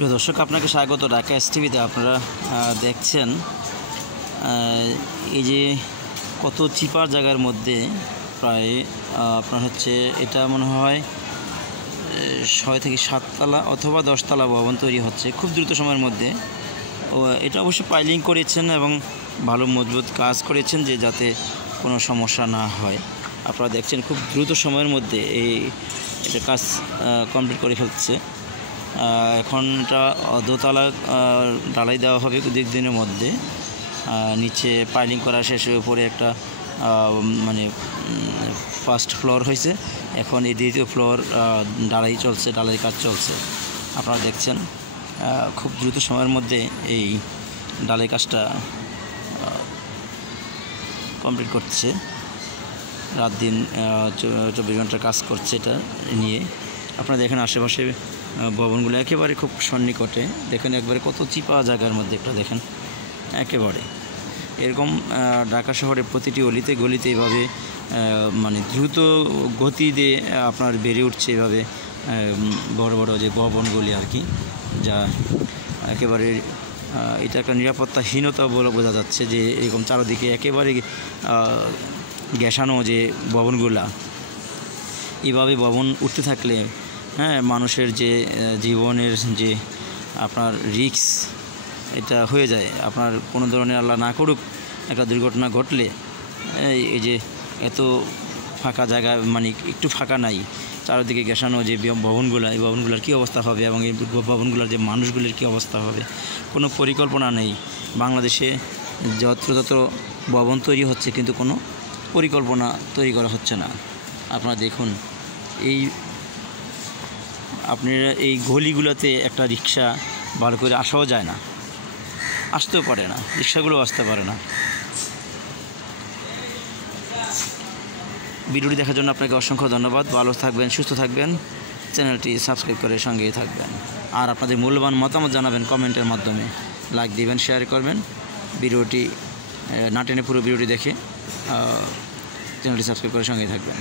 প্রিয় দর্শক, আপনাকে স্বাগত ঢাকা এসটিভিতে। আপনারা দেখছেন এই যে কত চিপার জায়গার মধ্যে প্রায় আপনার হচ্ছে এটা মনে হয় 6 থেকে 7 তলা অথবা 10 তলা ভবন তৈরি হচ্ছে খুব দ্রুত সময়ের মধ্যে। এটা অবশ্যই পাইলিং করেছেন এবং ভালো মজবুত কাজ করেছেন যে যাতে কোনো সমস্যা না হয়। আপনারা দেখছেন খুব দ্রুত সময়ের মধ্যে এটা কাজ কমপ্লিট করে ফেলছে। এখন এটা দোতলা ঢালাই দেওয়া হবে দিনের মধ্যে। নিচে পাইলিং করা শেষে উপরে একটা মানে ফার্স্ট ফ্লোর হয়েছে, এখন এই দ্বিতীয় ফ্লোর ঢালাই চলছে, ঢালাই কাজ চলছে। আপনারা দেখছেন খুব দ্রুত সময়ের মধ্যে এই ঢালাই কাজটা কমপ্লিট করছে। রাত দিন 24 ঘন্টা কাজ করছে এটা নিয়ে। আপনারা দেখেন আশেপাশে ভবনগুলো একেবারে খুব সন্নিকটে, দেখেন একবারে কত চিপা জায়গার মধ্যে একটা দেখেন একেবারে। এরকম ঢাকা শহরে প্রতিটি অলিতে গলিতে এভাবে মানে দ্রুত গতি দিয়ে আপনার বেড়ে উঠছে এভাবে বড় বড় যে ভবনগুলি আর কি, যা একেবারে এটা একটা নিরাপত্তাহীনতা বলে বোঝা যাচ্ছে যে এরকম চারিদিকে একেবারে গ্যাসানো যে ভবনগুলা, এভাবে ভবন উঠতে থাকলে মানুষের যে জীবনের যে আপনার রিস্ক এটা হয়ে যায়। আপনার কোনো ধরনের আল্লাহ না করুক একটা দুর্ঘটনা ঘটলে এই যে এত ফাঁকা জায়গা মানে একটু ফাঁকা নাই, চারিদিকে গ্যাসানো যে ভবনগুলো, এই ভবনগুলোর কী অবস্থা হবে এবং এই ভবনগুলোর যে মানুষগুলির কী অবস্থা হবে, কোনো পরিকল্পনা নেই। বাংলাদেশে যত্র ভবন তৈরি হচ্ছে কিন্তু কোনো পরিকল্পনা তৈরি করা হচ্ছে না। আপনারা দেখুন আপনারা এই গলিগুলোতে একটা রিক্সা ভালো করে আসাও যায় না, আসতেও পারে না, রিক্সাগুলো আসতে পারে না। ভিডিওটি দেখার জন্য আপনাকে অসংখ্য ধন্যবাদ। ভালো থাকবেন, সুস্থ থাকবেন, চ্যানেলটি সাবস্ক্রাইব করে সঙ্গেই থাকবেন। আর আপনাদের মূল্যবান মতামত জানাবেন কমেন্টের মাধ্যমে, লাইক দিবেন, শেয়ার করবেন। ভিডিওটি না টেনে পুরো ভিডিওটি দেখে চ্যানেলটি সাবস্ক্রাইব করে সঙ্গেই থাকবেন।